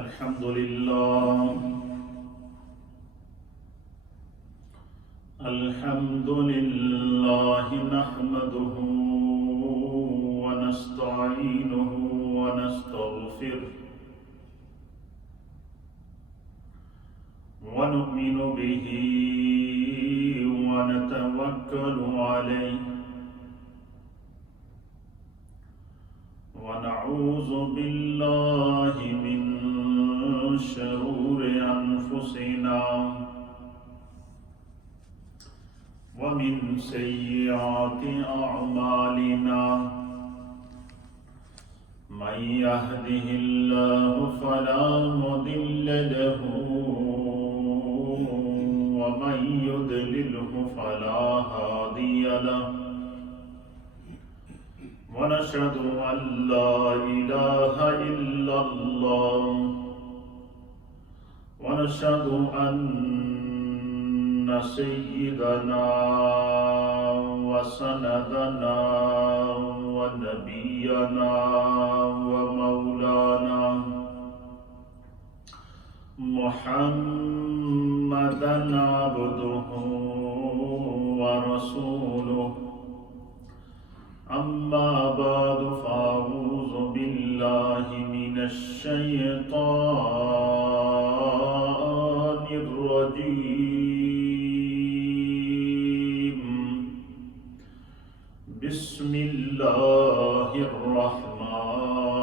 الحمد لله الحمد لله نحمده ونستعينه ونستغفره ونؤمن به ونتوكل عليه ونعوذ بالله من شرور أنفسنا ومن سيئات أعمالنا من يهده الله فلا مضل له ومن يضلله فلا هادي له ونشهد أن لا إله إلا الله ونشهد أن سيدنا وسندنا ونبينا ومولانا محمدا عبده ورسوله أما بعد فأعوذ بالله من الشيطان الرجيم بسم الله الرحمن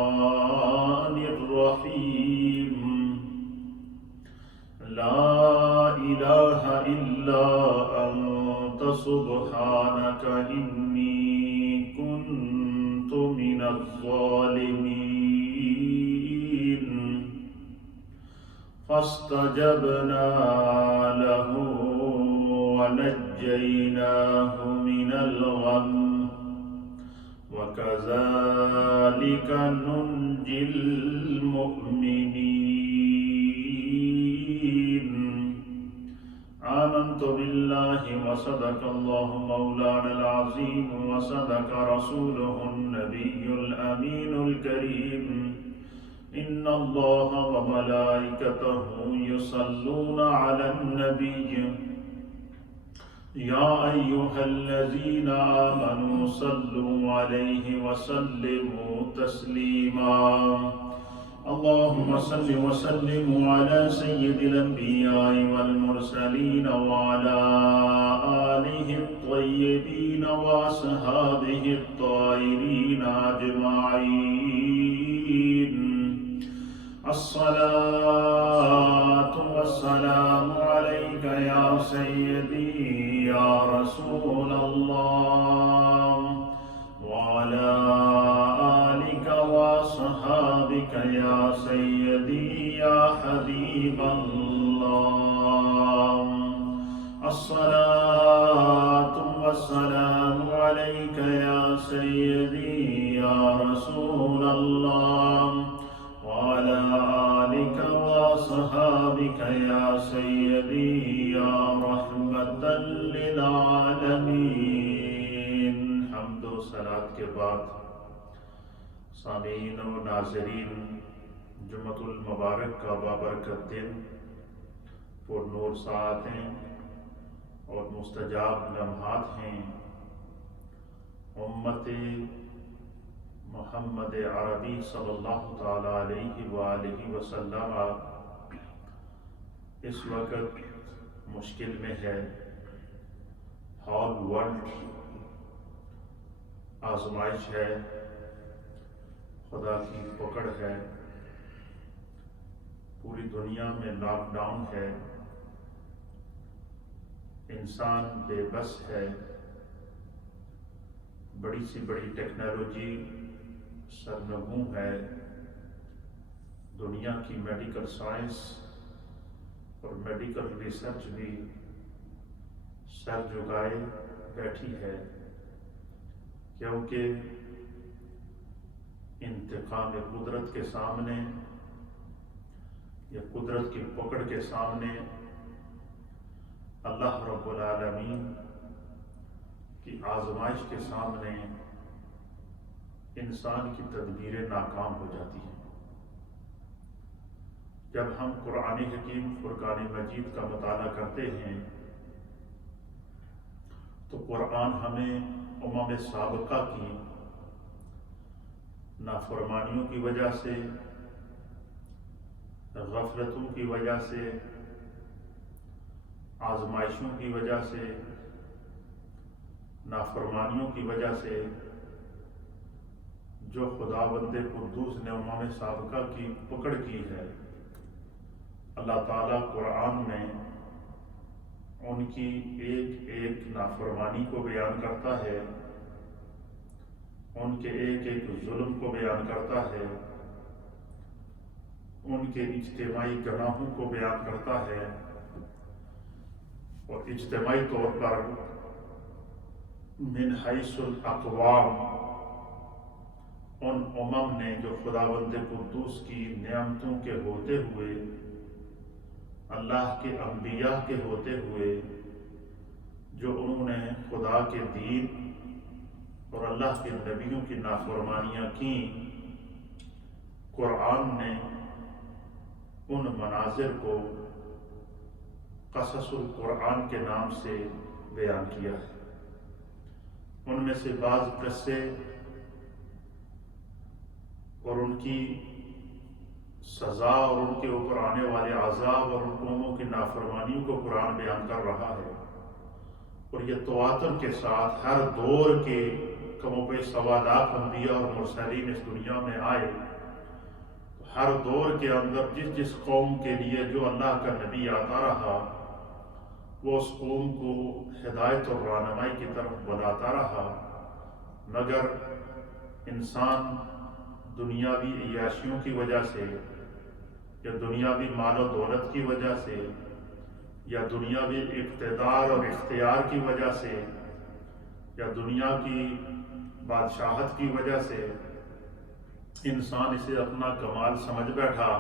الرحيم لا إله إلا أنت سبحانك إني كنت من الظالمين فاستجبنا له ونجيناه من الغم وكذلك ننجي المؤمنين آمنت بالله وصدق الله مولانا العظيم وصدق رسوله النبي الأمين الكريم إن الله وملائكته يصلون على النبي يا أيها الذين آمنوا صلوا عليه وسلموا تسليما اللهم صل وسلم على سيد الأنبياء والمرسلين وعلى آله الطيبين وأصحابه الطاهرين أجمعين الصلاة والسلام عليك يا سيدي يا رسول الله وعلى آلك وصحابك يا سيدي يا حبيب الله الصلاة والسلام عليك يا سيدي يا رسول الله وعلى آلك وصحابك يا سيدي يا رحمة للعالمين حمد و صلاة کے بعد سامعین و ناظرین جمعۃ المبارک کا بابرکت دن پر نور ساعت ہیں اور مستجاب لمحات ہیں امت محمد عربی صلی اللہ تعالی علیہ وآلہ وسلم اس وقت مشکل میں ہے ہال ورلڈ آزمائش ہے خدا کی پکڑ ہے پوری دنیا میں لاک ڈاؤن ہے انسان بے بس ہے بڑی سی بڑی ٹیکنالوجی سرنگوں ہے دنیا کی میڈیکل سائنس اور میڈیکل ریسرچ بھی سر جھکائے بیٹھی ہے کیونکہ انتقام قدرت کے سامنے یا قدرت کی پکڑ کے سامنے اللہ رب العالمین کی آزمائش کے سامنے انسان کی تدبیریں ناکام ہو جاتی ہیں جب ہم قرآن حکیم فرقان مجید کا مطالعہ کرتے ہیں تو قرآن ہمیں امم سابقہ کی نافرمانیوں کی وجہ سے، غفلتوں کی وجہ سے، آزمائشوں کی وجہ سے، نافرمانیوں کی وجہ سے جو خداوند قدوس نے امم سابقہ کی پکڑ کی ہے، اللہ تعالیٰ قرآن میں ان کی ایک ایک نافرمانی کو بیان کرتا ہے، ان کے ایک ایک ظلم کو بیان کرتا ہے، ان کے اجتماعی گناہوں کو بیان کرتا ہے، اور اجتماعی طور پر من حیث الاقوام ان امم نے جو خداوند قدوس کی نعمتوں کے ہوتے ہوئے، اللہ کے انبیاء کے ہوتے ہوئے، جو انہوں نے خدا کے دین اور اللہ کے نبیوں کی نافرمانیاں کیں، قرآن نے ان مناظر کو قصص القرآن کے نام سے بیان کیا ہے۔ ان میں سے بعض قصے اور ان کی سزا اور ان کے اوپر آنے والے عذاب اور ان قوموں کی نافرمانیوں کو قرآن بیان کر رہا ہے، اور یہ تواتر کے ساتھ ہر دور کے کم و بیش 1.25 لاکھ انبیاء اور مرسلین اس دنیا میں آئے، ہر دور کے اندر جس جس قوم کے لیے جو اللہ کا نبی آتا رہا، وہ اس قوم کو ہدایت اور رہنمائی کی طرف بلاتا رہا، مگر انسان دنیاوی عیاشیوں کی وجہ سے، یا دنیاوی مال و دولت کی وجہ سے، یا دنیاوی اقتدار اور اختیار کی وجہ سے، یا دنیا کی بادشاہت کی وجہ سے انسان اسے اپنا کمال سمجھ بیٹھا،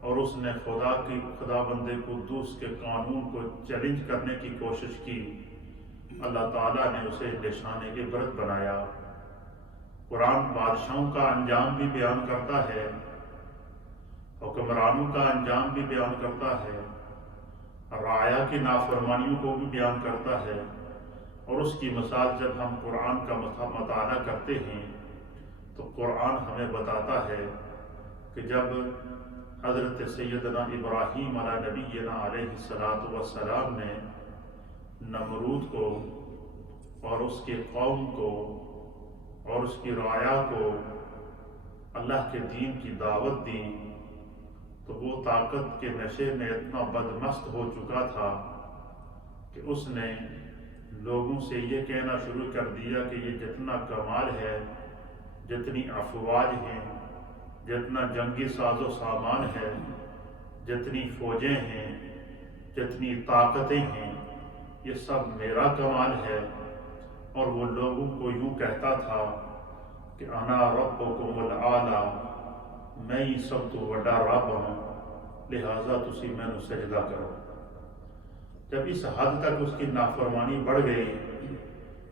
اور اس نے خدا بند قدوس کے قانون کو چیلنج کرنے کی کوشش کی۔ اللہ تعالیٰ نے اسے نشان عبرت بنایا۔ قرآن بادشاہوں کا انجام بھی بیان کرتا ہے، حکمرانوں کا انجام بھی بیان کرتا ہے، رعایا کی نافرمانیوں کو بھی بیان کرتا ہے، اور اس کی مثال جب ہم قرآن کا مطالعہ کرتے ہیں تو قرآن ہمیں بتاتا ہے کہ جب حضرت سیدنا ابراہیم علیہ نبینا علیہ السلام نے نمرود کو اور اس کی قوم کو اور اس کی رعایا کو اللہ کے دین کی دعوت دی، تو وہ طاقت کے نشے میں اتنا بدمست ہو چکا تھا کہ اس نے لوگوں سے یہ کہنا شروع کر دیا کہ یہ جتنا کمال ہے، جتنی افواج ہیں، جتنا جنگی ساز و سامان ہے، جتنی فوجیں ہیں، جتنی طاقتیں ہیں، یہ سب میرا کمال ہے۔ اور وہ لوگوں کو یوں کہتا تھا کہ انا ربکم الاعلی، میں ہی سب تو وڈا رب ہوں، لہٰذا تسی مینوں سجدہ کرو۔ جب اس حد تک اس کی نافرمانی بڑھ گئی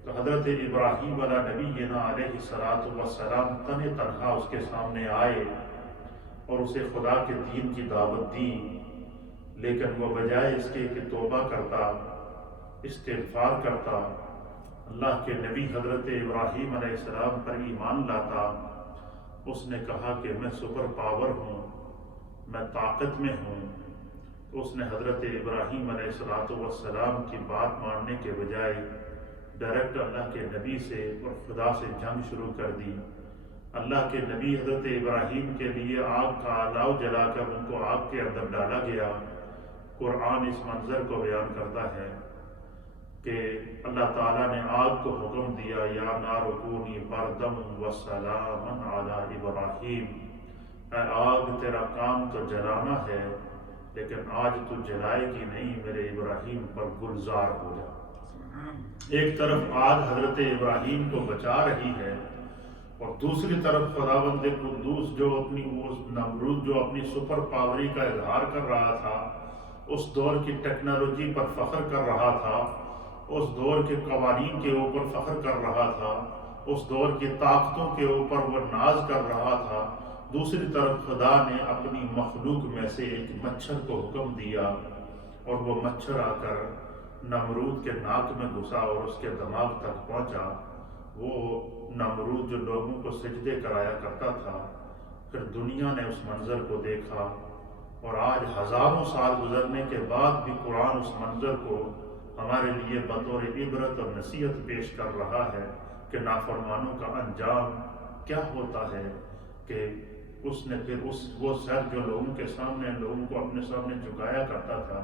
تو حضرت ابراہیم علیہ نبینا علیہ السلام تنہا اس کے سامنے آئے اور اسے خدا کے دین کی دعوت دی، لیکن وہ بجائے اس کے کہ توبہ کرتا، استغفار کرتا، اللہ کے نبی حضرت ابراہیم علیہ السلام پر ایمان لاتا، اس نے کہا کہ میں سپر پاور ہوں، میں طاقت میں ہوں۔ اس نے حضرت ابراہیم علیہ السلام کی بات ماننے کے بجائے ڈائریکٹ اللہ کے نبی سے اور خدا سے جنگ شروع کر دی۔ اللہ کے نبی حضرت ابراہیم کے لیے آگ کا الاؤ جلا کر ان کو آگ کے اندر ڈالا گیا۔ قرآن اس منظر کو بیان کرتا ہے کہ اللہ تعالیٰ نے آگ کو حکم دیا، یا نار کونی بردم وسلاما علی ابراہیم، اے آگ تیرا کام تو جلانا ہے، لیکن آج تو جلائے گی نہیں، میرے ابراہیم پر گلزار ہو جا۔ ایک طرف آگ حضرت ابراہیم کو بچا رہی ہے، اور دوسری طرف خداوند قدوس جو نمرود جو اپنی سپر پاوری کا اظہار کر رہا تھا، اس دور کی ٹیکنالوجی پر فخر کر رہا تھا، اس دور کے قوانین کے اوپر فخر کر رہا تھا، اس دور کی طاقتوں کے اوپر وہ ناز کر رہا تھا، دوسری طرف خدا نے اپنی مخلوق میں سے ایک مچھر کو حکم دیا اور وہ مچھر آ کر نمرود کے ناک میں گھسا اور اس کے دماغ تک پہنچا۔ وہ نمرود جو لوگوں کو سجدے کرایا کرتا تھا، پھر دنیا نے اس منظر کو دیکھا، اور آج ہزاروں سال گزرنے کے بعد بھی قرآن اس منظر کو ہمارے لیے بطور عبرت اور نصیحت پیش کر رہا ہے کہ نافرمانوں کا انجام کیا ہوتا ہے، کہ اس نے پھر وہ سر جو لوگوں کے سامنے، لوگوں کو اپنے سامنے جھکایا کرتا تھا،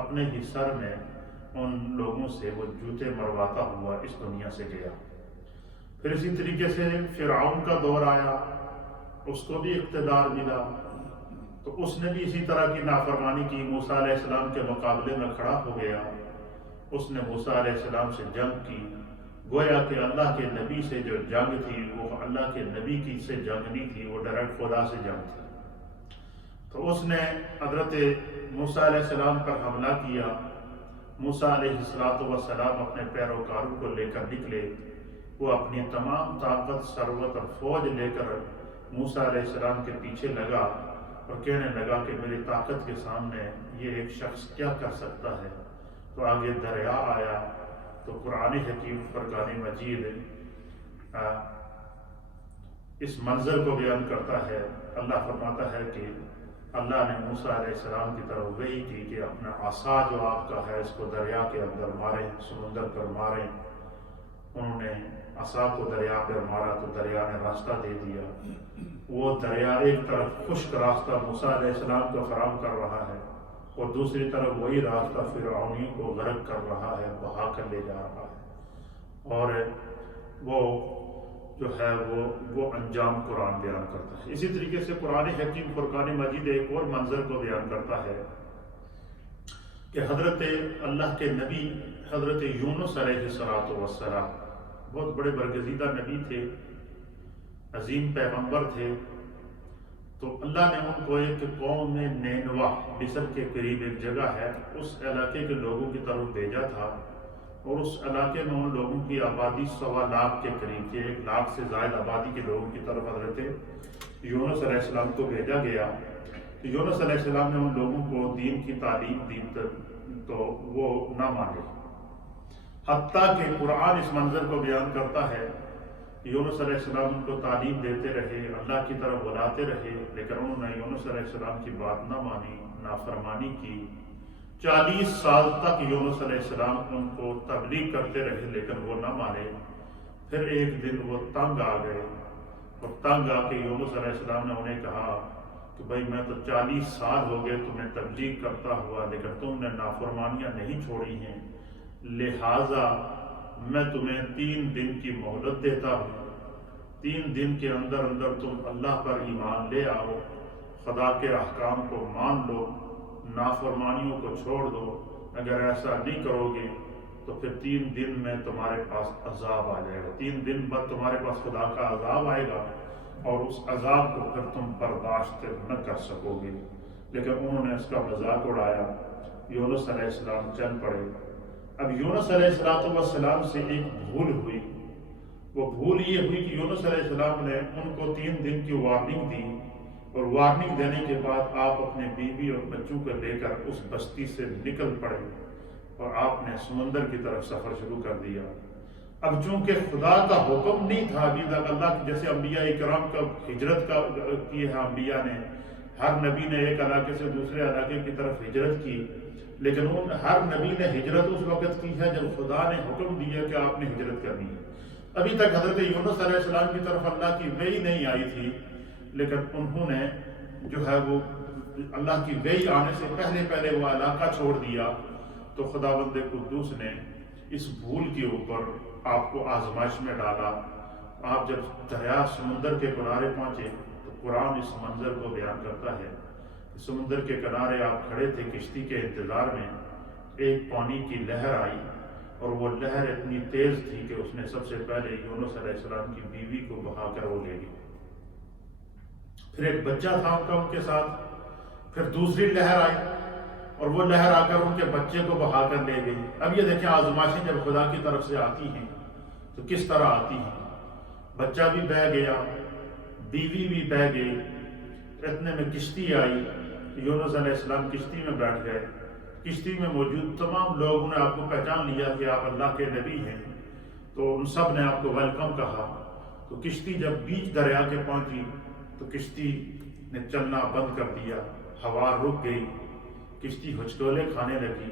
اپنے ہی سر میں ان لوگوں سے وہ جوتے مرواتا ہوا اس دنیا سے گیا۔ پھر اسی طریقے سے فرعون کا دور آیا، اس کو بھی اقتدار ملا، تو اس نے بھی اسی طرح کی نافرمانی کی، موسیٰ علیہ السلام کے مقابلے میں کھڑا ہو گیا۔ اس نے موسیٰ علیہ السلام سے جنگ کی، گویا کہ اللہ کے نبی سے جو جنگ تھی وہ اللہ کے نبی کی سے جنگ نہیں تھی، وہ ڈائریکٹ خدا سے جنگ تھی۔ تو اس نے حضرت موسیٰ علیہ السلام پر حملہ کیا۔ موسیٰ علیہ السلام اپنے پیروکاروں کو لے کر نکلے، وہ اپنی تمام طاقت، ثروت اور فوج لے کر موسیٰ علیہ السلام کے پیچھے لگا اور کہنے لگا کہ میری طاقت کے سامنے یہ ایک شخص کیا کر سکتا ہے۔ تو آگے دریا آیا، تو قرآن حکیم فرقان مجید اس منظر کو بیان کرتا ہے۔ اللہ فرماتا ہے کہ اللہ نے موسیٰ علیہ السلام کی طرف وحی کی کہ اپنا عصا جو آپ کا ہے اس کو دریا کے اندر ماریں، سمندر پر ماریں۔ انہوں نے عصا کو دریا پر مارا تو دریا نے راستہ دے دیا۔ وہ دریا ایک طرف خشک راستہ موسیٰ علیہ السلام کو فراہم کر رہا ہے اور دوسری طرف وہی راستہ فرعونیوں کو غرق کر رہا ہے، بہا کر لے جا رہا ہے، اور وہ جو ہے وہ انجام قرآن بیان کرتا ہے۔ اسی طریقے سے قرآن حکیم فرقان مجید ایک اور منظر کو بیان کرتا ہے کہ حضرت اللہ کے نبی حضرت یونس علیہ السلام بہت بڑے برگزیدہ نبی تھے، عظیم پیغمبر تھے۔ تو اللہ نے ان کو ایک قوم میں نینوا، مصر کے قریب ایک جگہ ہے، اس علاقے کے لوگوں کی طرف بھیجا تھا، اور اس علاقے میں ان لوگوں کی آبادی 1.25 لاکھ کے قریب تھی۔ 1 لاکھ سے زائد آبادی کے لوگوں کی طرف حضرت یونس علیہ السلام کو بھیجا گیا۔ یونس علیہ السلام نے ان لوگوں کو دین کی تعلیم دی تو وہ نہ مانے، حتیٰ کہ قرآن اس منظر کو بیان کرتا ہے یونس علیہ السلام ان کو تعلیم دیتے رہے، اللہ کی طرف بلاتے رہے، لیکن انہوں نے یونس علیہ السلام کی بات نہ مانی، نافرمانی کی۔ 40 سال تک یونس علیہ السلام ان کو تبلیغ کرتے رہے لیکن وہ نہ مانے۔ پھر ایک دن وہ تنگ آ گئے، اور تنگ آ کے یونس علیہ السلام نے انہیں کہا کہ بھائی میں تو 40 سال ہو گئے تمہیں تبلیغ کرتا ہوا، لیکن تم نے نافرمانیاں نہیں چھوڑی ہیں، لہٰذا میں تمہیں 3 دن کی مہلت دیتا ہوں۔ 3 دن کے اندر اندر تم اللہ پر ایمان لے آؤ، خدا کے احکام کو مان لو، نافرمانیوں کو چھوڑ دو۔ اگر ایسا نہیں کرو گے تو پھر 3 دن میں تمہارے پاس عذاب آ جائے گا، 3 دن بعد تمہارے پاس خدا کا عذاب آئے گا، اور اس عذاب کو پھر تم برداشت نہ کر سکو گے۔ لیکن انہوں نے اس کا مذاق اڑایا، یونس علیہ السلام چل پڑے۔ اب یونس علیہ السلام سے ایک بھول ہوئی، وہ بھول یہ ہوئی کہ یونس علیہ السلام نے ان کو 3 دن کی وارننگ دی، اور وارننگ دینے کے بعد آپ اپنے بیوی اور بچوں کو لے کر اس بستی سے نکل پڑے، اور آپ نے سمندر کی طرف سفر شروع کر دیا۔ اب چونکہ خدا کا حکم نہیں تھا ابھی تک، اللہ کی جیسے انبیاء کرام کا ہجرت کی ہے، انبیاء نے ہر نبی نے ایک علاقے سے دوسرے علاقے کی طرف ہجرت کی، لیکن ہر نبی نے ہجرت اس وقت کی ہے جب خدا نے حکم دیا کہ آپ نے ہجرت کرنی ہے۔ ابھی تک حضرت یونس علیہ السلام کی طرف اللہ کی وحی نہیں آئی تھی، لیکن انہوں نے جو ہے وہ اللہ کی وحی آنے سے پہلے وہ علاقہ چھوڑ دیا۔ تو خداوند قدوس نے اس بھول کے اوپر آپ کو آزمائش میں ڈالا۔ آپ جب دریا سمندر کے کنارے پہنچے تو قرآن اس منظر کو بیان کرتا ہے کہ سمندر کے کنارے آپ کھڑے تھے کشتی کے انتظار میں، ایک پانی کی لہر آئی، اور وہ لہر اتنی تیز تھی کہ اس نے سب سے پہلے یونس علیہ السلام کی بیوی کو بہا کر وہ لے گئی۔ پھر ایک بچہ تھا ان کا ان کے ساتھ، پھر دوسری لہر آئی اور وہ لہر آ کر ان کے بچے کو بہا کر لے گئی۔ اب یہ دیکھیں آزمائشیں جب خدا کی طرف سے آتی ہیں تو کس طرح آتی ہیں۔ بچہ بھی بہہ گیا، بیوی بھی بہہ گئی، اتنے میں کشتی آئی، یونس علیہ السلام کشتی میں بیٹھ گئے، کشتی میں موجود تمام لوگوں نے آپ کو پہچان لیا کہ آپ اللہ کے نبی ہیں، تو ان سب نے آپ کو ویلکم کہا۔ تو کشتی جب بیچ دریا کے پہنچی تو کشتی نے چلنا بند کر دیا، ہوا رک گئی، کشتی ہچکولے کھانے لگی۔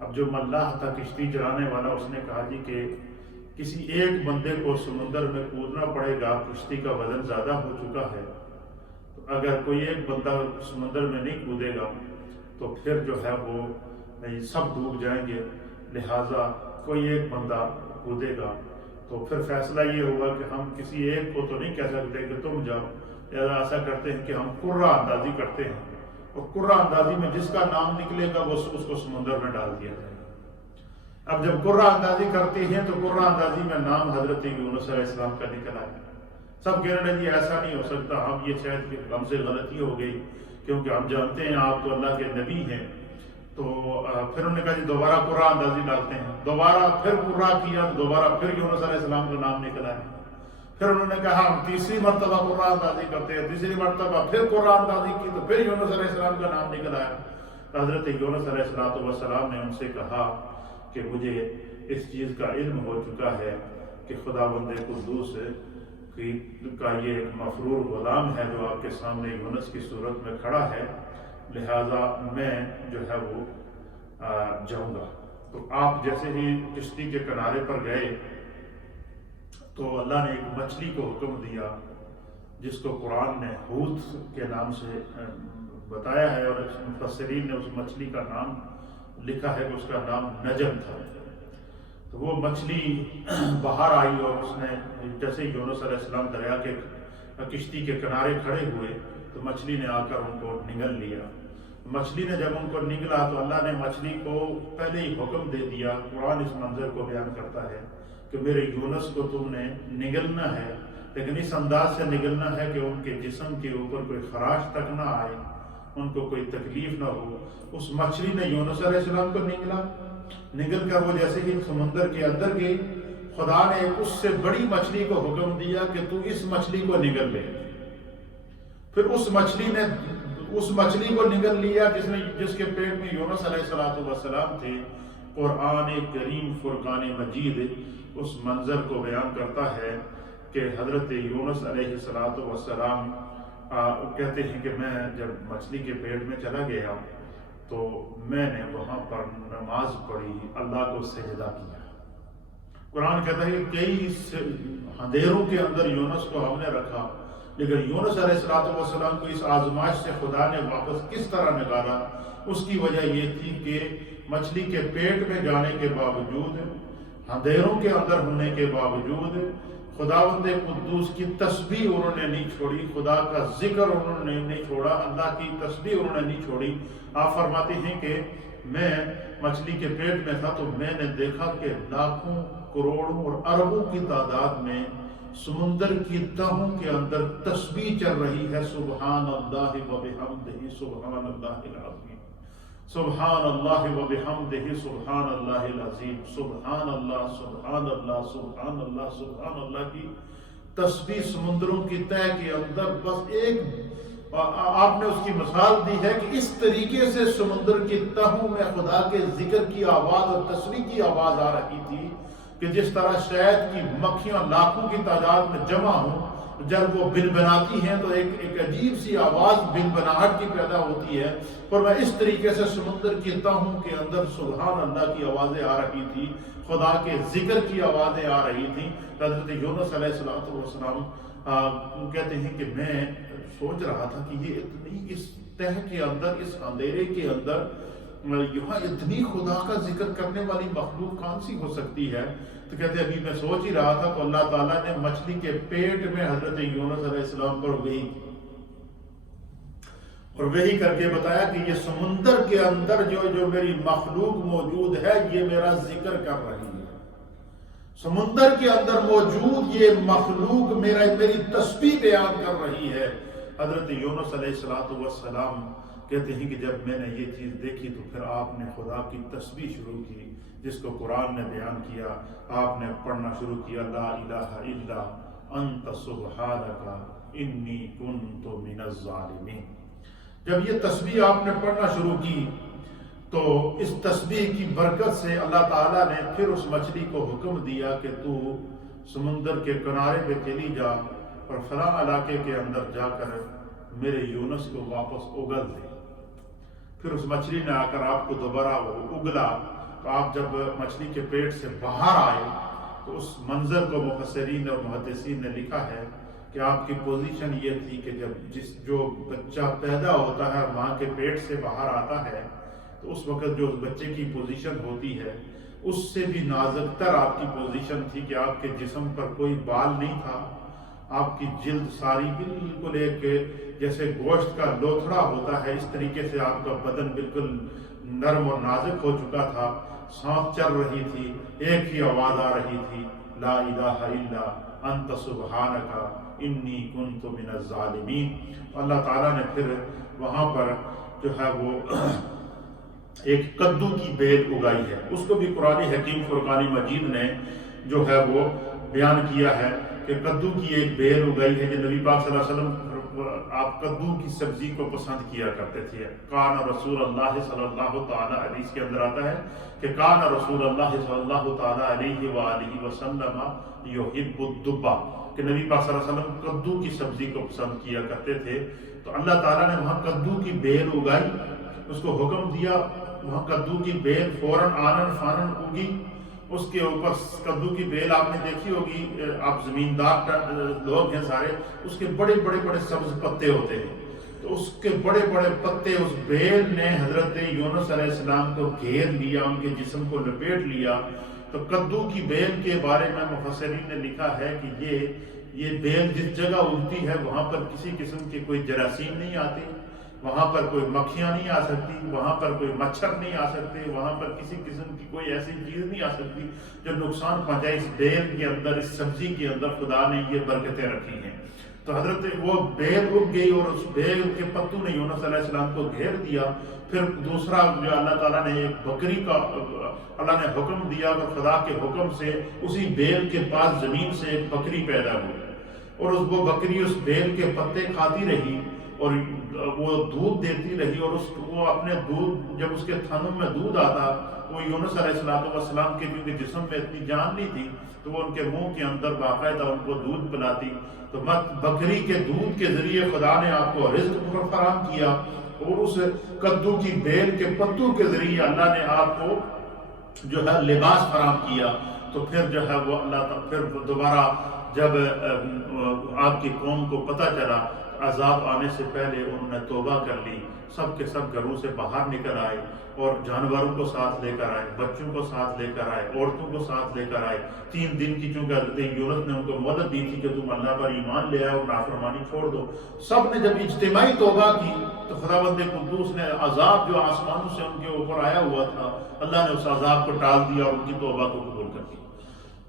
اب جو ملاح تھا کشتی چلانے والا، اس نے کہا جی کہ کسی ایک بندے کو سمندر میں کودنا پڑے گا، کشتی کا وزن زیادہ ہو چکا ہے، تو اگر کوئی ایک بندہ سمندر میں نہیں کودے گا تو پھر جو ہے وہ سب ڈوب جائیں گے، لہٰذا کوئی ایک بندہ کودے گا۔ تو پھر فیصلہ یہ ہوا کہ ہم کسی ایک کو تو نہیں کہہ سکتے کہ تم جاؤ، لہٰذا ایسا کرتے ہیں کہ ہم قرہ اندازی کرتے ہیں، اور قرہ اندازی میں جس کا نام نکلے گا وہ اس کو سمندر میں ڈال دیا جائے گا۔ اب جب قرہ اندازی کرتے ہیں تو قرہ اندازی میں نام حضرت یونس علیہ السلام کا نکل آیا۔ سب کہنے لگے ایسا نہیں ہو سکتا، ہم یہ شاید ہم سے غلطی ہو گئی، کیونکہ ہم جانتے ہیں آپ تو اللہ کے نبی ہیں۔ تو پھر انہوں نے کہا جی دوبارہ قرہ اندازی ڈالتے ہیں، دوبارہ پھر قرہ کیا تو دوبارہ پھر یونس علیہ السلام کا نام نکل آیا۔ پھر انہوں نے کہا ہم تیسری مرتبہ قرہ اندازی کرتے ہیں، تیسری مرتبہ پھر قرہ اندازی کی تو پھر یونس علیہ السلام کا نام نکل آیا۔ حضرت یونس علیہ السلام نے ان سے کہا کہ مجھے اس چیز کا علم ہو چکا ہے کہ خداوند قدوس کا یہ ایک مفرور غلام ہے جو آپ کے سامنے یونس کی صورت میں کھڑا ہے، لہٰذا میں جو ہے وہ جاؤں گا۔ تو آپ جیسے ہی کشتی کے کنارے پر گئے تو اللہ نے ایک مچھلی کو حکم دیا جس کو قرآن نے حوت کے نام سے بتایا ہے، اور مفسرین نے اس مچھلی کا نام لکھا ہے کہ اس کا نام نجم تھا۔ تو وہ مچھلی باہر آئی اور اس نے جیسے یونس علیہ السلام دریا کے کشتی کے کنارے کھڑے ہوئے تو مچھلی نے آ کر ان کو نگل لیا۔ مچھلی نے جب ان کو نگلا تو اللہ نے مچھلی کو پہلے ہی حکم دے دیا۔ قرآن اس منظر کو بیان کرتا ہے کہ میرے یونس کو تم نے نگلنا ہے، لیکن اس انداز سے نگلنا ہے کہ ان کے جسم کے اوپر کوئی خراش تک نہ آئے، ان کو کوئی تکلیف نہ ہو۔ اس مچھلی نے یونس علیہ السلام کو نگل کر وہ جیسے ہی سمندر کے اندر گئی، خدا نے اس سے بڑی مچھلی کو حکم دیا کہ تو اس مچھلی کو نگل لے۔ پھر اس مچھلی کو نگل لیا جس کے پیٹ میں یونس علیہ السلام تھے۔ قرآن کریم فرقان مجید اس منظر کو بیان کرتا ہے کہ حضرت یونس علیہ السلام کہتے ہیں کہ میں جب مچھلی کے پیٹ میں چلا گیا تو میں نے وہاں پر نماز پڑھی، اللہ کو سجدہ کیا۔ قرآن کہتا ہے کہ کئی اندھیروں کے اندر یونس کو ہم نے رکھا، لیکن یونس علیہ السلام کو اس آزمائش سے خدا نے واپس کس طرح نکالا؟ اس کی وجہ یہ تھی کہ مچھلی کے پیٹ میں جانے کے باوجود، اندھیروں کے اندر ہونے کے باوجود خداوند قدوس کی تسبیح انہوں نے نہیں چھوڑی، خدا کا ذکر انہوں نے نہیں چھوڑا، اللہ کی تسبیح انہوں نے نہیں چھوڑی۔ آپ فرماتے ہیں کہ میں مچھلی کے پیٹ میں تھا تو میں نے دیکھا کہ لاکھوں کروڑوں اور اربوں کی تعداد میں سمندر کی تہوں کے اندر تسبیح چل رہی ہے، سبحان اللہ و بحمدہ سبحان اللہ العظیم، سبحان اللہ و بحمدہ سبحان اللہ العظیم، سبحان اللہ سبحان اللہ سبحان اللہ سبحان اللہ کی تسبیح سمندروں کی تہ کے اندر۔ بس ایک آپ نے اس کی مثال دی ہے کہ اس طریقے سے سمندر کی تہوں میں خدا کے ذکر کی آواز اور تسبیح کی آواز آ رہی تھی کہ جس طرح شہد کی مکھیاں لاکھوں کی تعداد میں جمع ہوں، جب وہ بنبناتی ہیں تو ایک عجیب سی آواز بنبناہٹ کی پیدا ہوتی ہے، اور میں اس طریقے سے سمندر کی تہوں کے اندر سبحان اللہ کی آوازیں آ رہی تھی، خدا کے ذکر کی آوازیں آ رہی تھیں۔ حضرت یونس علیہ السلام کہتے ہیں کہ میں سوچ رہا تھا کہ یہ اتنی اس تہ کے اندر، اس اندھیرے کے اندر یہاں اتنی خدا کا ذکر کرنے والی مخلوق کون سی ہو سکتی ہے؟ تو کہتے ہیں ابھی میں سوچ ہی رہا تھا تو اللہ تعالیٰ نے مچھلی کے پیٹ میں حضرت یونس علیہ السلام پر وحی کی، اور وحی کر کے بتایا کہ یہ سمندر کے اندر جو میری مخلوق موجود ہے یہ میرا ذکر کر رہی ہے، سمندر کے اندر موجود یہ مخلوق میری تسبیح بیان کر رہی ہے۔ حضرت یونس علیہ السلام کہتے ہیں کہ جب میں نے یہ چیز دیکھی تو پھر آپ نے خدا کی تسبیح شروع کی، جس کو قرآن نے بیان کیا۔ آپ نے پڑھنا شروع کیا لا الہ الا انت سبحانک انی کنت من الظالمین۔ جب یہ تسبیح آپ نے پڑھنا شروع کی تو اس تسبیح کی برکت سے اللہ تعالیٰ نے پھر اس مچھلی کو حکم دیا کہ تو سمندر کے کنارے پہ چلی جا اور فلاں علاقے کے اندر جا کر میرے یونس کو واپس اگل دے۔ پھر اس مچھلی نے آ کر آپ کو دوبارہ اگلا، تو آپ جب مچھلی کے پیٹ سے باہر آئے تو اس منظر کو مفسرین اور محدثین نے لکھا ہے کہ آپ کی پوزیشن یہ تھی کہ جب جو بچہ پیدا ہوتا ہے ماں کے پیٹ سے باہر آتا ہے تو اس وقت جو اس بچے کی پوزیشن ہوتی ہے اس سے بھی نازک تر آپ کی پوزیشن تھی کہ آپ کے جسم پر کوئی بال نہیں تھا، آپ کی جلد ساری بالکل ایک جیسے گوشت کا لوتھڑا ہوتا ہے اس طریقے سے آپ کا بدن بالکل نرم اور نازک ہو چکا تھا، سانس چل رہی تھی، ایک ہی آواز آ رہی تھی، لا الہ الا انت سبحانک انی کنت من الظالمین۔ اللہ تعالیٰ نے پھر وہاں پر جو ہے وہ ایک کدو کی بیل اگائی ہے، اس کو بھی قرآن حکیم فرقان مجید نے جو ہے وہ بیان کیا ہے کہ کدو کی ایک بیل اگائی ہے۔ جو نبی پاک صلی اللہ علیہ وسلم آپ کدو کی سبزی کو پسند کیا کرتے تھے۔ کان رسول اللہ صلی اللہ تعالیٰ حدیث کے اندر آتا ہے کہ کان رسول اللہ صلی اللہ تعالیٰ علیہ وآلہ وسلم یحب الدبا، کہ نبی پاک صلی اللہ علیہ وسلم کدو کی سبزی کو پسند کیا کرتے تھے۔ تو اللہ تعالیٰ نے وہاں کدو کی بیل اگائی، اس کو حکم دیا، وہاں کدو کی بیل فوراً آنن فانن اگی۔ اس کے اوپر کدو کی بیل آپ نے دیکھی ہوگی، آپ زمیندار لوگ ہیں سارے، اس کے بڑے بڑے بڑے سبز پتے ہوتے ہیں، تو اس کے بڑے بڑے پتے اس بیل نے حضرت یونس علیہ السلام کو گھیر لیا، ان کے جسم کو لپیٹ لیا۔ تو کدو کی بیل کے بارے میں مفسرین نے لکھا ہے کہ یہ بیل جس جگہ اگتی ہے وہاں پر کسی قسم کے کوئی جراثیم نہیں آتے، وہاں پر کوئی مکھیاں نہیں آ سکتی، وہاں پر کوئی مچھر نہیں آ سکتے، وہاں پر کسی قسم کی کوئی ایسی چیز نہیں آ سکتی جو نقصان پہنچائے۔ اس بیل کے اندر، اس سبزی کے اندر خدا نے یہ برکتیں رکھی ہیں۔ تو حضرت وہ بیل اگ گئی اور اس بیل کے پتوں نے یونس علیہ السلام کو گھیر دیا۔ پھر دوسرا جو اللہ تعالیٰ نے ایک بکری کا اللہ نے حکم دیا اور خدا کے حکم سے اسی بیل کے پاس زمین سے ایک بکری پیدا ہوئی، اور وہ بکری اس بیل کے پتے کھاتی رہی اور وہ دودھ دیتی رہی، اور وہ اپنے دودھ، جب اس کے تھنوں میں دودھ آتا، وہ یونس علیہ السلام کے کیونکہ جسم میں اتنی جان نہیں تھی تو وہ ان کے منہ کے اندر باقاعدہ ان کو دودھ پلاتی۔ تو بکری کے دودھ کے ذریعے خدا نے آپ کو رزق فراہم کیا، اور اس کدو کی بیل کے پتوں کے ذریعے اللہ نے آپ کو جو ہے لباس فراہم کیا۔ تو پھر جو ہے وہ اللہ تعالیٰ پھر دوبارہ جب آپ کی قوم کو پتہ چلا، عذاب آنے سے پہلے انہوں نے توبہ کر لی، سب کے سب گھروں سے باہر نکل آئے اور جانوروں کو ساتھ لے کر آئے، بچوں کو ساتھ لے کر آئے، عورتوں کو ساتھ لے کر آئے۔ 3 دن کی چونکہ حضرت یونس نے ان کو مہلت دی تھی کہ تم اللہ پر ایمان لے آئے اور نافرمانی چھوڑ دو۔ سب نے جب اجتماعی توبہ کی تو خداوند قدوس نے عذاب جو آسمانوں سے ان کے اوپر آیا ہوا تھا، اللہ نے اس عذاب کو ٹال دیا اور ان کی توبہ کو قبول کر دیا۔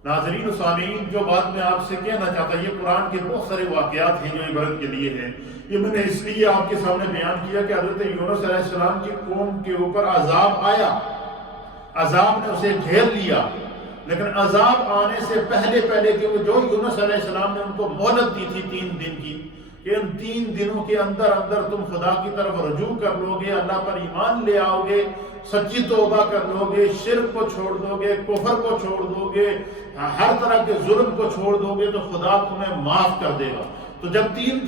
ناظرین و سامعین، جو بات میں آپ سے کہنا چاہتا ہوں، یہ قرآن کے بہت سارے واقعات ہیں جو عبرت کے لیے ہیں۔ یہ میں نے اس لیے آپ کے سامنے بیان کیا کہ حضرت یونس علیہ السلام کی قوم کے اوپر عذاب آیا، عذاب نے اسے گھیر لیا، لیکن عذاب آنے سے پہلے کہ وہ جو یونس علیہ السلام نے ان کو مہلت دی تھی 3 دن کی، کہ ان 3 دنوں کے اندر تم خدا کی طرف رجوع کر لو گے، اللہ پر ایمان لے آؤ گے، سچی توبہ کر لو گے، شرک کو چھوڑ دو گے، کفر کو چھوڑ دو گے، ہر طرح کے ظلم کو چھوڑ دو گے، تو خدا تمہیں معاف کر دے گا۔ تو جب 3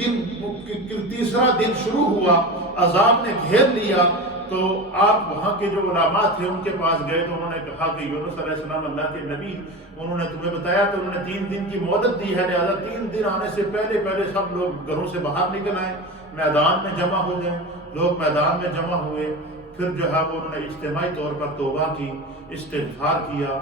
دن شروع ہوا، عذاب نے گھیر لیا، تو آپ وہاں کے جو علماء تھے ان کے پاس گئے تو انہوں نے کہا کہ یونس علیہ السلام اللہ کے نبی، انہوں نے تمہیں بتایا تو انہوں نے 3 دن کی مہلت دی ہے، لہذا 3 دن آنے سے پہلے سب لوگ گھروں سے باہر نکل آئیں، میدان میں جمع ہو جائیں۔ لوگ میدان میں جمع ہوئے، پھر جو ہے وہ انہوں نے اجتماعی طور پر توبہ کی، استغفار کیا،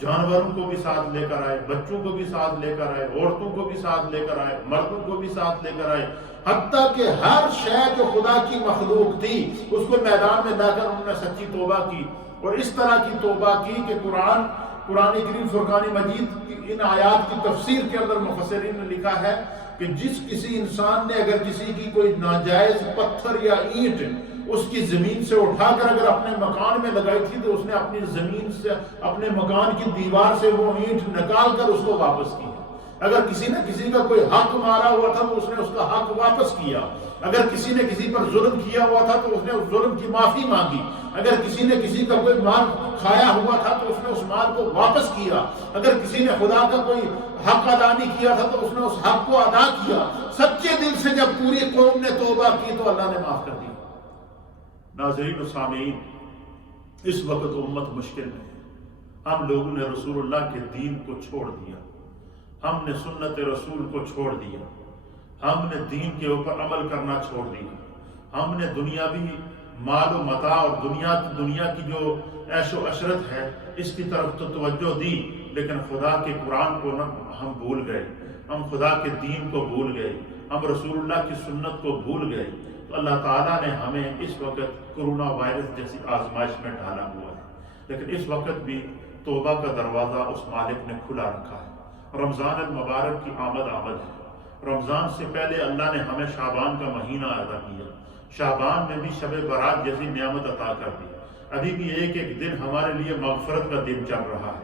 جانوروں کو بھی ساتھ لے کر آئے، بچوں کو بھی ساتھ لے کر آئے، عورتوں کو بھی ساتھ لے کر آئے، مردوں کو بھی ساتھ لے کر آئے، حتیٰ کہ ہر شے جو خدا کی مخلوق تھی اس کو میدان میں لا کر انہوں نے سچی توبہ کی۔ اور اس طرح کی توبہ کی کہ قرآن کریم فرقان مجید کی ان آیات کی تفسیر کے اندر مفسرین نے لکھا ہے کہ جس کسی انسان نے اگر کسی کی کوئی ناجائز پتھر یا اینٹ اس کی زمین سے اٹھا کر اگر اپنے مکان میں لگائی تھی تو اس نے اپنی زمین سے، اپنے مکان کی دیوار سے وہ اینٹ نکال کر اس کو واپس کی۔ اگر کسی نے کسی کا کوئی حق مارا ہوا تھا تو اس نے اس کا حق واپس کیا، اگر کسی نے کسی پر ظلم کیا ہوا تھا تو اس نے اس ظلم کی معافی مانگی، اگر کسی نے کسی کا کوئی مال کھایا ہوا تھا تو اس نے اس مال کو واپس کیا، اگر کسی نے خدا کا کوئی حق ادا نہیں کیا تھا تو اس نے اس حق کو ادا کیا۔ سچے دل سے جب پوری قوم نے توبہ کی تو اللہ نے معاف کر دی۔ ناظرین و سامعین، اس وقت امت مشکل میں ہے۔ ہم لوگوں نے رسول اللہ کے دین کو چھوڑ دیا، ہم نے سنت رسول کو چھوڑ دیا، ہم نے دین کے اوپر عمل کرنا چھوڑ دیا، ہم نے دنیاوی مال و متاع اور دنیا کی جو عیش و عشرت ہے اس کی طرف تو توجہ دی، لیکن خدا کے قرآن کو ہم بھول گئے، ہم خدا کے دین کو بھول گئے، ہم رسول اللہ کی سنت کو بھول گئے۔ تو اللہ تعالیٰ نے ہمیں اس وقت کرونا وائرس جیسی آزمائش میں ڈالا ہوا ہے، لیکن اس وقت بھی توبہ کا دروازہ اس مالک نے کھلا رکھا ہے۔ رمضان المبارک کی آمد ہے۔ رمضان سے پہلے اللہ نے ہمیں شعبان کا مہینہ عطا کیا، شعبان میں بھی شب برات جیسی نعمت عطا کر دی۔ ابھی بھی ایک ایک دن ہمارے لیے مغفرت کا دن چل رہا ہے،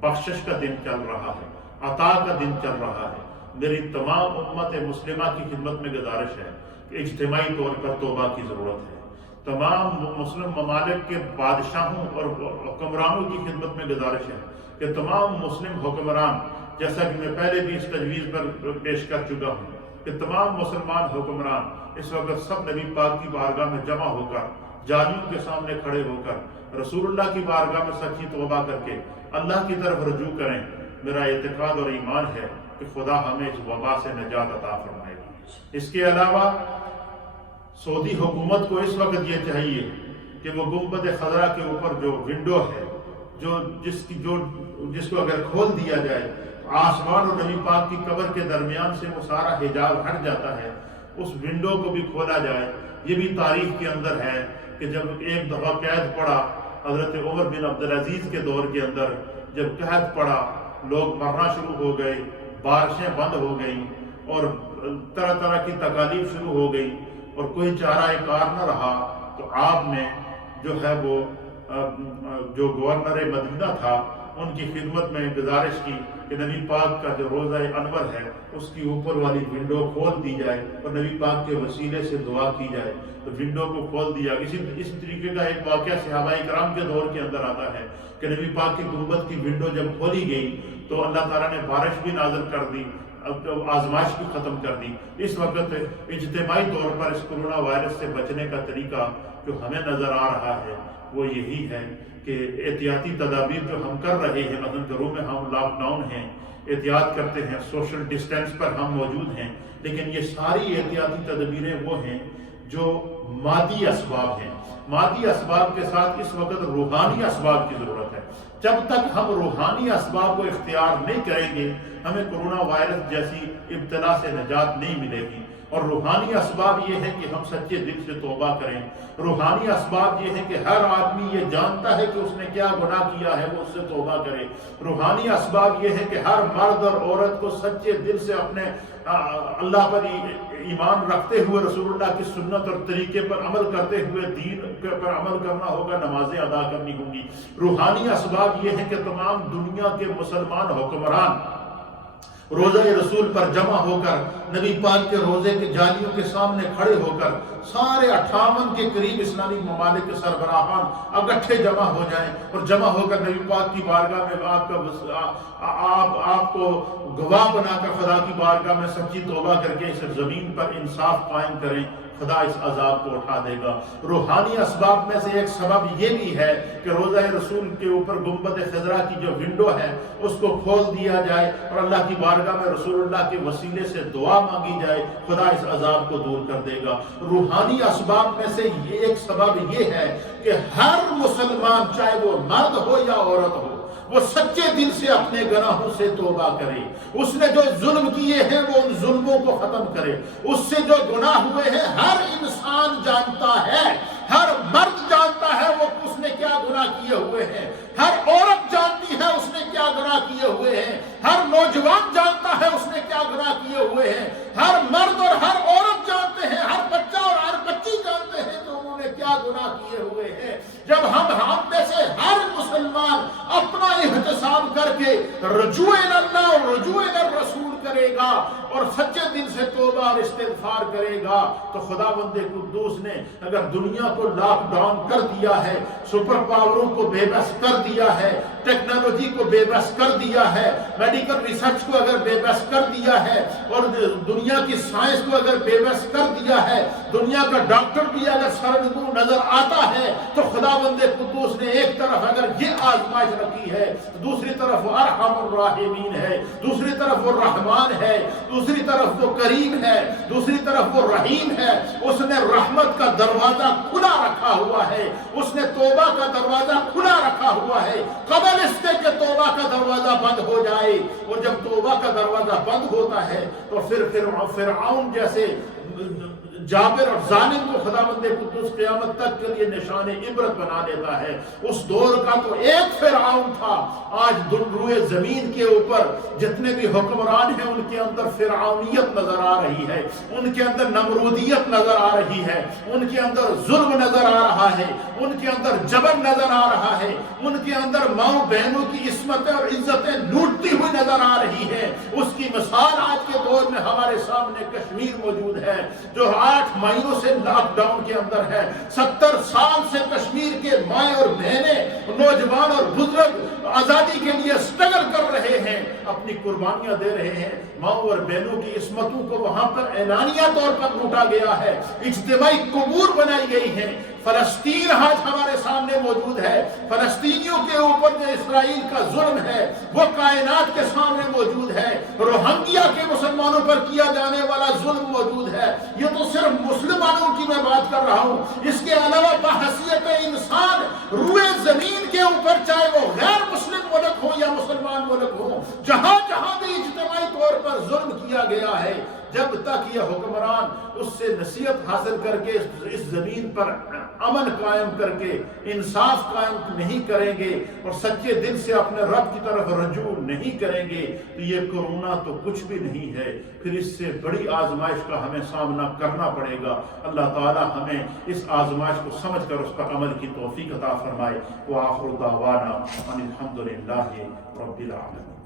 بخشش کا دن چل رہا ہے، عطا کا دن چل رہا ہے۔ میری تمام امت مسلمہ کی خدمت میں گزارش ہے کہ اجتماعی طور پر توبہ کی ضرورت ہے۔ تمام مسلم ممالک کے بادشاہوں اور حکمرانوں کی خدمت میں گزارش ہے کہ تمام مسلم حکمران، جیسا کہ میں پہلے بھی اس تجویز پر پیش کر چکا ہوں کہ تمام مسلمان حکمران اس وقت سب نبی پاک کی بارگاہ میں جمع ہو کر، جانیوں کے سامنے کھڑے ہو کر رسول اللہ کی بارگاہ میں سچی توبہ کر کے اللہ کی طرف رجوع کریں۔ میرا اعتقاد اور ایمان ہے کہ خدا ہمیں اس وبا سے نجات عطا فرمائے گی۔ اس کے علاوہ سعودی حکومت کو اس وقت یہ چاہیے کہ وہ گنبد خضرا کے اوپر جو ونڈو ہے، جس کو اگر کھول دیا جائے آسمان اور نبی پاک کی قبر کے درمیان سے وہ سارا حجاب ہٹ جاتا ہے، اس ونڈو کو بھی کھولا جائے۔ یہ بھی تاریخ کے اندر ہے کہ جب ایک دفعہ قید پڑا حضرت عمر بن عبدالعزیز کے دور کے اندر، جب قید پڑا لوگ مرنا شروع ہو گئے، بارشیں بند ہو گئیں اور طرح طرح کی تکالیف شروع ہو گئی اور کوئی چارہ کار نہ رہا، تو آپ نے جو ہے وہ جو گورنر مدینہ تھا ان کی خدمت میں گزارش کی کہ نبی پاک کا جو روضہ انور ہے اس کی اوپر والی ونڈو کھول دی جائے اور نبی پاک کے وسیلے سے دعا کی جائے۔ تو ونڈو کو کھول دیا۔ اس طریقے کا ایک واقعہ صحابہ کرام کے دور کے اندر آتا ہے کہ نبی پاک کی گنبد کی ونڈو جب کھولی گئی تو اللہ تعالیٰ نے بارش بھی نازل کر دی، آزمائش بھی ختم کر دی۔ اس وقت اجتماعی طور پر اس کرونا وائرس سے بچنے کا طریقہ جو ہمیں نظر آ رہا ہے وہ یہی ہے کہ احتیاطی تدابیر جو ہم کر رہے ہیں، مثلا گھروں میں ہم لاک ڈاؤن ہیں، احتیاط کرتے ہیں، سوشل ڈسٹینس پر ہم موجود ہیں، لیکن یہ ساری احتیاطی تدابیریں وہ ہیں جو مادی اسباب ہیں۔ مادی اسباب کے ساتھ اس وقت روحانی اسباب کی ضرورت ہے۔ جب تک ہم روحانی اسباب کو اختیار نہیں کریں گے ہمیں کرونا وائرس جیسی ابتلا سے نجات نہیں ملے گی۔ اور روحانی اسباب یہ ہے کہ ہم سچے دل سے توبہ کریں۔ روحانی اسباب یہ ہے کہ ہر آدمی یہ جانتا ہے کہ اس نے کیا گناہ کیا ہے، وہ اس سے توبہ کرے۔ روحانی اسباب یہ ہے کہ ہر مرد اور عورت کو سچے دل سے اپنے اللہ پر ایمان رکھتے ہوئے رسول اللہ کی سنت اور طریقے پر عمل کرتے ہوئے دین پر عمل کرنا ہوگا، نمازیں ادا کرنی ہوں گی۔ روحانی اسباب یہ ہے کہ تمام دنیا کے مسلمان حکمران روزہ رسول پر جمع ہو کر نبی پاک کے روزے کے جالیوں کے سامنے کھڑے ہو کر سارے 58 کے قریب اسلامی ممالک کے سربراہان اکٹھے جمع ہو جائیں اور جمع ہو کر نبی پاک کی بارگاہ میں آپ کو گواہ بنا کر خدا کی بارگاہ میں سچی توبہ کر کے اس زمین پر انصاف قائم کریں۔ خدا اس عذاب کو اٹھا دے گا۔ روحانی اسباب میں سے ایک سبب یہ بھی ہے کہ روزہ رسول کے اوپر گنبد خضرا کی جو ونڈو ہے اس کو کھول دیا جائے اور اللہ کی بارگاہ میں رسول اللہ کے وسیلے سے دعا مانگی جائے، خدا اس عذاب کو دور کر دے گا۔ روحانی اسباب میں سے ایک سبب یہ ہے کہ ہر مسلمان چاہے وہ مرد ہو یا عورت ہو وہ سچے دل سے اپنے گناہوں سے توبہ کرے، اس نے جو ظلم کیے ہیں وہ ان ظلموں کو ختم کرے، اس سے جو گناہ ہوئے ہیں ہر انسان جانتا ہے، ہر مرد جانتا ہے وہ اس نے کیا گناہ کیے ہوئے ہیں، ہر عورت جانتی ہے اس نے کیا گناہ کیے ہوئے ہیں، ہر نوجوان جانتا ہے اس نے کیا گناہ کیے ہوئے ہیں، ہر مرد اور ہر عورت جانتے ہیں، ہر بچہ اور ہر بچی جانتے ہیں کہ انہوں نے کیا گناہ کیے ہوئے ہیں۔ جب ہم میں سے ہر مسلمان اپنا احتساب کر کے رجوع اللہ اور رجوع الرسول کرے گا اور سچے دل سے توبہ اور استغفار کرے گا تو خداوند قدوس نے اگر دنیا کو لاک ڈاؤن کر دیا ہے، سپر پاوروں کو بے بس کر دیا ہے، ٹیکنالوجی کو بے بس کر دیا ہے، میڈیکل ریسرچ کو اگر بے بس کر دیا ہے، اور دنیا کی سائنس کو اگر بے بس کر دیا ہے، دنیا کا ڈاکٹر بھی اگر سرنگوں نظر آتا ہے، تو خداوند قدوس نے ایک طرف اگر یہ آزمائش رکھی ہے تو دوسری طرف وہ ارحم الراحمین ہے، دوسری طرف وہ رحمان ہے، دوسری طرف وہ کریم ہے، دوسری طرف وہ رحیم ہے۔ اس نے رحمت کا دروازہ کھلا رکھا ہوا ہے، اس نے توبہ کا دروازہ کھلا رکھا ہوا ہے، قبل اس کے کہ توبہ کا دروازہ بند ہو جائے۔ اور جب توبہ کا دروازہ بند ہوتا ہے تو پھر فرعون جیسے جابر اور ظالم کو خداوند قدوس قیامت تک کے لیے نشان عبرت بنا دیتا ہے۔ اس دور کا تو ایک فرعون تھا، آج روئے زمین کے اوپر جتنے بھی حکمران ہیں ان کے اندر فرعونیت نظر آ رہی ہے، ان کے اندر نمرودیت نظر آ رہی ہے، ان کے اندر ظلم نظر آ رہا ہے، ان کے اندر جبر نظر آ رہا ہے، ان کے اندر ماؤں بہنوں کی عصمتیں اور عزتیں لوٹتی ہوئی نظر آ رہی ہے۔ اس کی مثال آج کے دور میں ہمارے سامنے کشمیر موجود ہے، جو 8 مہینوں سے لاک ڈاؤن کے اندر ہے۔ 70 سال سے کشمیر کے مائیں اور بہنیں، نوجوان اور بزرگ آزادی کے لیے اسٹرگل کر رہے ہیں، اپنی قربانیاں دے رہے ہیں۔ ماؤں اور بہنوں کی عصمتوں کو وہاں پر اعلانیہ طور پر لوٹا گیا ہے، اجتماعی قبور بنائی گئی ہیں۔ فلسطین آج ہمارے سامنے موجود ہے، فلسطینیوں کے اوپر جو اسرائیل کا ظلم ہے وہ کائنات کے سامنے موجود ہے۔ روہنگیا کے مسلمانوں پر کیا جانے والا ظلم موجود ہے۔ یہ تو صرف مسلمانوں کی میں بات کر رہا ہوں، اس کے علاوہ بحیثیت انسان روئے زمین کے اوپر، چاہے وہ غیر مسلم ملک ہو یا مسلمان ملک ہو، جہاں جہاں بھی اجتماعی طور پر ظلم کیا گیا ہے، جب تک یہ حکمران اس سے نصیحت حاصل کر کے اس زمین پر امن قائم کر کے انصاف قائم نہیں کریں گے اور سچے دل سے اپنے رب کی طرف رجوع نہیں کریں گے تو یہ کورونا تو کچھ بھی نہیں ہے، پھر اس سے بڑی آزمائش کا ہمیں سامنا کرنا پڑے گا۔ اللہ تعالی ہمیں اس آزمائش کو سمجھ کر اس پر عمل کی توفیق عطا فرمائے۔ وآخر دعوانا ان الحمد للہ رب العالمین۔